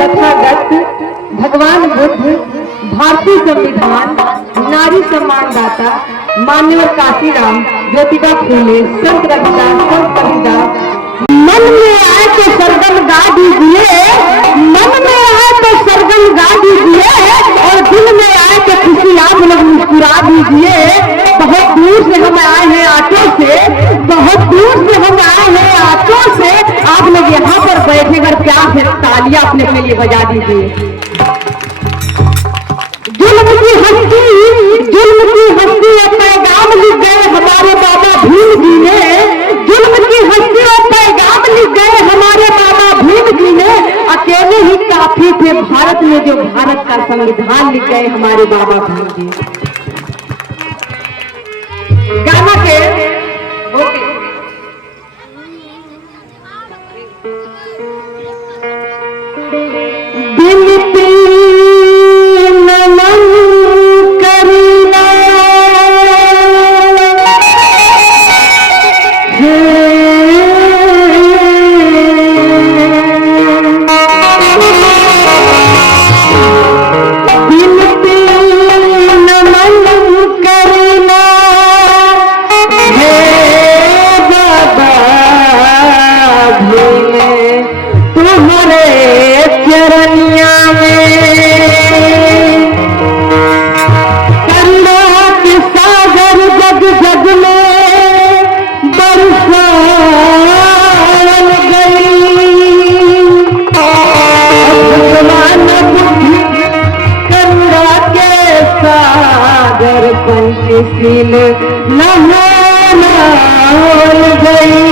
तथागत भगवान बुद्ध, भारतीय संविधान, नारी सम्मान दाता मान्यवर काशीराम, ज्योतिबा फूले, संत रविदास, संत कबीरदास। मन में आए तो सरगम गा दीजिए, मन में आए तो सरगम गा दीजिए, और दिल में आए तो खुशी आप लोग मुस्कुरा दीजिए। बहुत दूर से हम आए हैं ऑटो से, बहुत दूर से हम आए हैं ऑटो से, आप लोग यहाँ पर बैठे कर प्यार से तालियां अपने लिए बजा दीजिए। जुल्म की हस्ती, जुल्म की हस्ती और पैगाम लिख गए हमारे बाबा भीम जी ने, जुल्म की हस्ती और पैगाम लिख गए हमारे बाबा भीम जी ने। अकेले ही काफी थे भारत में जो भारत का संविधान लिख गए हमारे बाबा भीम जी। गाना के बिनती नमन करीना बिनती नमन करीना हे बाबा भीम तुम्हारे चरनिया में करुणा के सागर जग जग में बरसात गई। भगवान बुद्धि करुणा के सागर पंचशील नहाना गई।